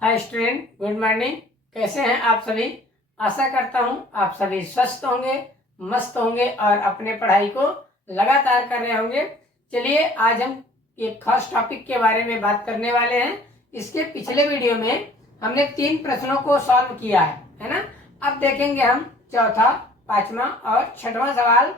Hi student, good morning. कैसे हैं आप सभी? आशा करता हूं आप सभी स्वस्थ होंगे, मस्त होंगे और अपने पढ़ाई को लगातार कर रहे होंगे। चलिए आज हम एक खास टॉपिक के बारे में बात करने वाले हैं। इसके पिछले वीडियो में हमने 3 प्रश्नों को सॉल्व किया है ना। अब देखेंगे हम चौथा, पांचवा और छठवां सवाल।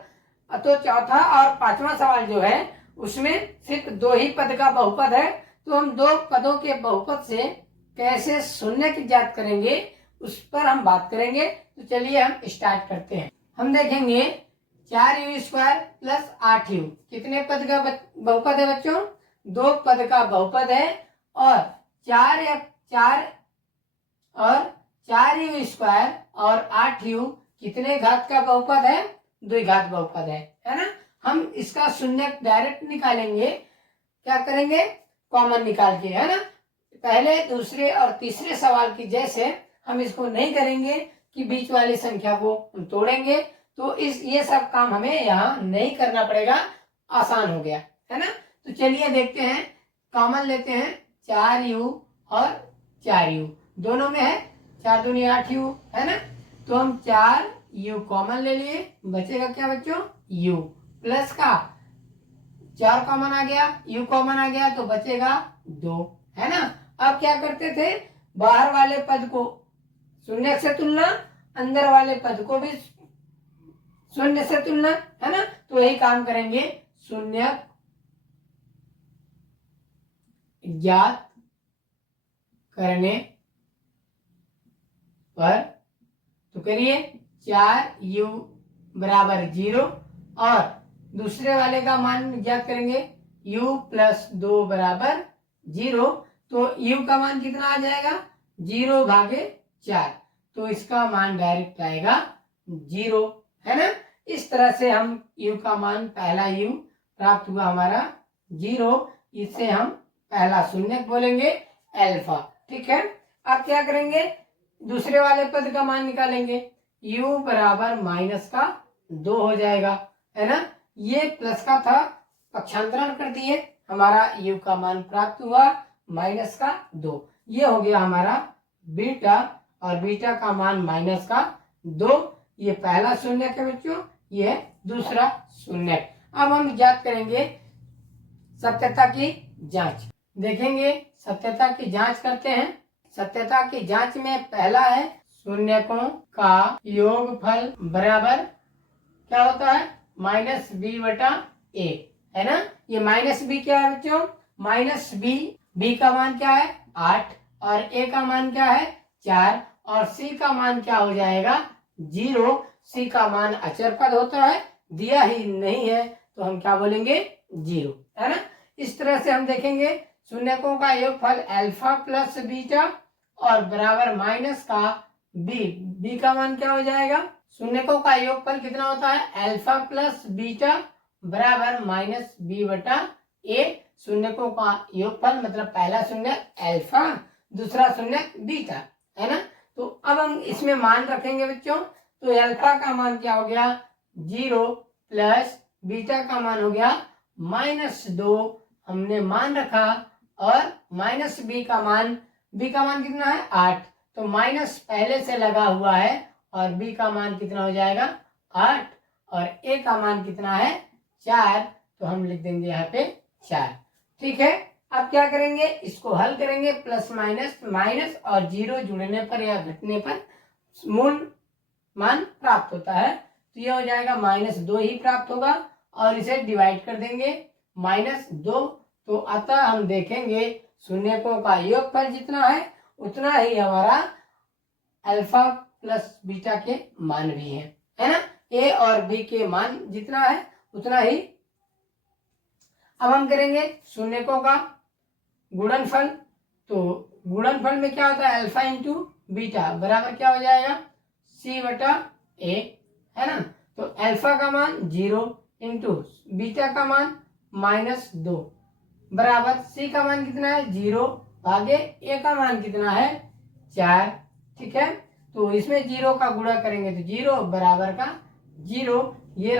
तो चौथा और पांचवा सवाल जो है उसमें सिर्फ 2 ही पद का बहुपद है, तो हम 2 पदों के बहुपद से कैसे शून्य की ज्ञात करेंगे उस पर हम बात करेंगे। तो चलिए हम स्टार्ट करते हैं। हम देखेंगे 4u² प्लस 8u कितने पद का बहुपद है बच्चों? 2 पद का बहुपद है। और 4u² और 8u कितने घात का बहुपद है? द्विघात बहुपद है ना। हम इसका शून्य डायरेक्ट निकालेंगे। क्या करेंगे? कॉमन निकाल के, है ना। पहले, दूसरे और तीसरे सवाल की जैसे हम इसको नहीं करेंगे कि बीच वाली संख्या को हम तोड़ेंगे, तो ये सब काम हमें यहाँ नहीं करना पड़ेगा, आसान हो गया है ना। तो चलिए देखते हैं, कॉमन लेते हैं। 4u और 4u दोनों में है, 4 दूनी 8u है ना। तो हम 4u कॉमन ले लिए, बचेगा क्या बच्चों? u प्लस का 4 कॉमन आ गया, u कॉमन आ गया, तो बचेगा 2 है ना। अब क्या करते थे? बाहर वाले पद को शून्य से तुलना, अंदर वाले पद को भी शून्य से तुलना, है ना। तो यही काम करेंगे, शून्य ज्ञात करने पर। तो करिए 4u बराबर 0 और दूसरे वाले का मान ज्ञात करेंगे, u प्लस 2 बराबर 0। तो u का मान कितना आ जाएगा? 0 भागे 4, तो इसका मान डायरेक्ट आएगा 0, है ना। इस तरह से हम u का मान, पहला u प्राप्त हुआ हमारा 0, इसे हम पहला शून्य बोलेंगे, अल्फा। ठीक है। अब क्या करेंगे? दूसरे वाले पद का मान निकालेंगे, u बराबर माइनस का 2 हो जाएगा, है ना। ये प्लस का था, पक्षांतरण कर दिए, हमारा u का मान प्राप्त हुआ माइनस का 2। ये हो गया हमारा बीटा, और बीटा का मान माइनस का 2। ये पहला शून्य है बच्चों, ये दूसरा शून्य। अब हम ज्ञात करेंगे सत्यता की जांच। देखेंगे, सत्यता की जांच करते हैं। सत्यता की जांच में पहला है, शून्यकों का योगफल बराबर क्या होता है? -b/a, है ना। ये -b क्या है बच्चों? -b का मान क्या है? 8, और a का मान क्या है? 4, और c का मान क्या हो जाएगा? 0। c का मान अचर पद होता है, दिया ही नहीं है, तो हम क्या बोलेंगे? 0, है ना। इस तरह से हम देखेंगे, शून्यकों का योगफल अल्फा प्लस बीटा और बराबर माइनस का b का मान क्या हो जाएगा? शून्यकों का योगफल कितना होता है? अल्फा प्लस बीटा बराबर -b/a। शून्यकों का योगफल मतलब पहला शून्य अल्फा, दूसरा शून्य बीटा, है ना। तो अब हम इसमें मान रखेंगे बच्चों। तो अल्फा का मान क्या हो गया? 0 प्लस बीटा का मान हो गया -2, हमने मान रखा। और -b का मान कितना है? 8, तो माइनस पहले से लगा हुआ है, और b का मान कितना हो जाएगा? 8, और a का मान कितना है? 4, तो हम लिख देंगे यहाँ पे 4। ठीक है। अब क्या करेंगे? इसको हल करेंगे, प्लस माइनस, माइनस और 0 जुड़ने पर या घटने पर मूल मान प्राप्त होता है। तो यह हो जाएगा -2 ही प्राप्त होगा, और इसे डिवाइड कर देंगे -2। तो अतः हम देखेंगे शून्यकों का योगफल जितना है उतना ही हमारा अल्फा प्लस बीटा के मान भी है ना। a और b के मान जितना है उतना ही। अब हम करेंगे शून्यकों का गुणनफल। तो गुणनफल में क्या होता है? अल्फा इंटू बीटा बराबर क्या हो जाएगा? c/a, है ना। तो अल्फा का मान 0 इंटू बीटा का मान -2 बराबर c का मान कितना है? 0 भागे a का मान कितना है? 4। ठीक है। तो इसमें 0 का गुणा करेंगे तो 0 बराबर का 0। ये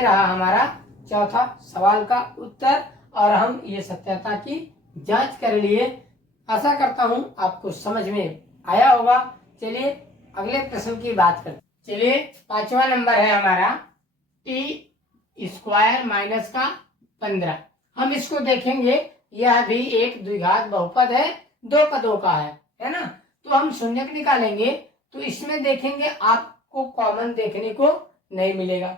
रहा हमारा चौथा सवाल का उत्तर, और हम ये सत्यता की जांच कर लिए। आशा करता हूं आपको समझ में आया होगा। चलिए अगले प्रश्न की बात करते हैं। चलिए 5वां नंबर है हमारा टी स्क्वायर माइनस का 15। हम इसको देखेंगे, यह भी एक द्विघात बहुपद है, दो पदों का है ना। तो हम शून्यक निकालेंगे तो इसमें देखेंगे आपको कॉमन देखने को नहीं मिलेगा।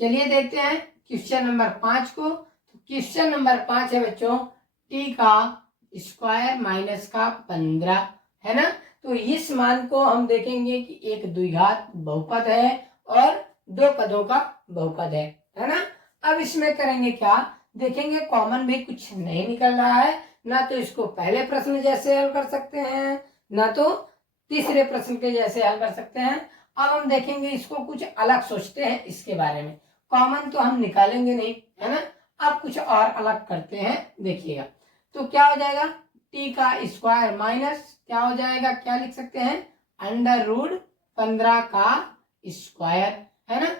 चलिए देखते हैं क्वेश्चन नंबर 5 को। तो क्वेश्चन नंबर 5 है बच्चों टी का स्क्वायर माइनस का 15 है ना। तो इस मान को हम देखेंगे कि एक द्विघात बहुपद है और दो पदों का बहुपद है ना। अब इसमें करेंगे क्या, देखेंगे कॉमन भी कुछ नहीं निकल रहा है, ना तो इसको पहले प्रश्न जैसे हल कर सकते हैं, ना तो तीसरे प्रश्न के जैसे हल कर सकते हैं। अब हम देखेंगे इसको कुछ अलग सोचते हैं इसके बारे में। कॉमन तो हम निकालेंगे नहीं, है ना। अब कुछ और अलग करते हैं, देखिएगा। तो क्या हो जाएगा, टी का स्क्वायर माइनस क्या हो जाएगा, क्या लिख सकते हैं, अंडर रूट 15 का स्क्वायर, है ना।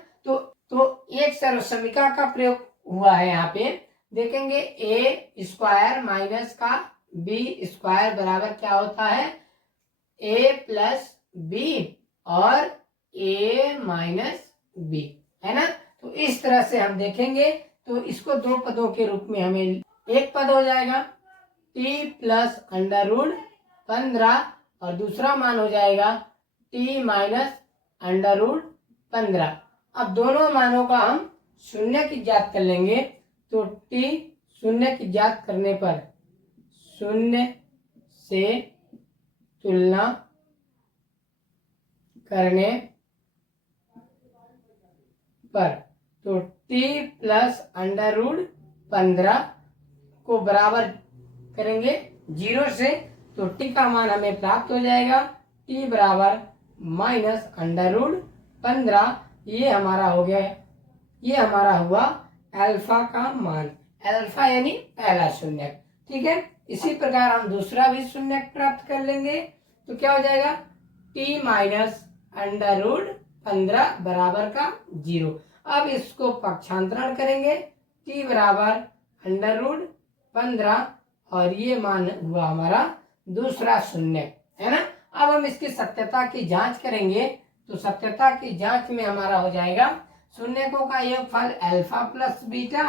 तो एक सर्वसमीका का प्रयोग हुआ है यहाँ पे। देखेंगे ए स्क्वायर माइनस का बी स्क्वायर बराबर क्या होता है, ए प्लस बी और ए माइनस बी, है ना। तो इस तरह से हम देखेंगे तो इसको दो पदों के रूप में हमें एक पद हो जाएगा टी प्लस अंडर रूट 15 और दूसरा मान हो जाएगा टी माइनस अंडर रूट 15। अब दोनों मानों का हम शून्य की ज्ञात कर लेंगे। तो टी शून्य की ज्ञात करने पर शून्य से तुलना करने पर तो t प्लस अंडर रूट 15 को बराबर करेंगे 0 से, तो t का मान हमें प्राप्त हो जाएगा t बराबर माइनस अंडर रूट 15। ये हमारा हो गया, ये हमारा हुआ अल्फा का मान, अल्फा यानी पहला शून्य। ठीक है, इसी प्रकार हम दूसरा भी शून्य प्राप्त कर लेंगे। तो क्या हो जाएगा, t माइनस अंडर रूट 15 बराबर का 0। अब इसको पक्षांतरण करेंगे, t बराबर अंडर रूट 15 और ये मान हुआ हमारा दूसरा शून्य, है ना। अब हम इसकी सत्यता की जांच करेंगे। तो सत्यता की जांच में हमारा हो जाएगा शून्यकों का योगफल अल्फा प्लस बीटा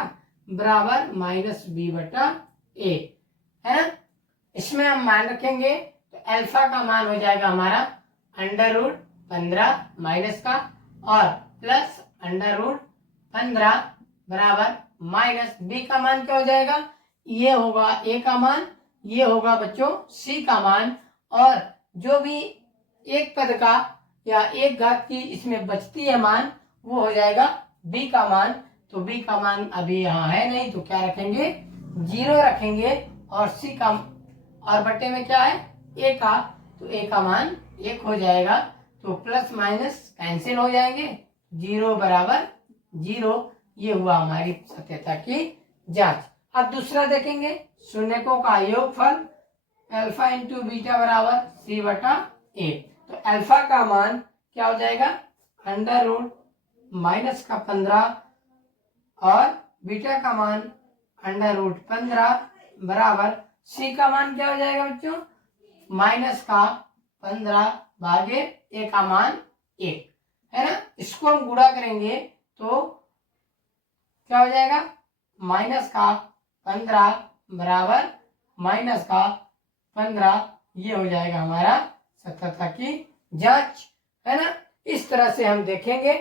बराबर माइनस बी बटा ए, है ना। इसमें हम मान रखेंगे तो अल्फा का मान हो जाएगा हमारा अंडर रूट 15 माइनस का और प्लस अंडर रूट 15 बराबर माइनस बी का मान क्या हो जाएगा, ये होगा ए का मान, ये होगा बच्चों सी का मान, और जो भी एक पद का या एक घात की इसमें बचती है मान वो हो जाएगा बी का मान। तो बी का मान अभी यहाँ है नहीं, तो क्या रखेंगे, 0 रखेंगे, और सी का और बट्टे में क्या है ए का, तो ए का मान 1 हो जाएगा। तो प्लस माइनस कैंसिल हो जाएंगे, 0 बराबर 0। ये हुआ हमारी सत्यता की जांच। अब दूसरा देखेंगे शून्यकों का योगफल अल्फा इंटू बीटा बराबर सी बटा ए। तो अल्फा का मान क्या हो जाएगा, अंडर रूट माइनस का 15 और बीटा का मान अंडर रूट 15 बराबर सी का मान क्या हो जाएगा बच्चों, माइनस का 15 भागे ए का मान 1, है ना। इसको हम गुणा करेंगे तो क्या हो जाएगा, माइनस का 15 बराबर माइनस का 15। ये हो जाएगा हमारा सत्यता की जांच, है ना। इस तरह से हम देखेंगे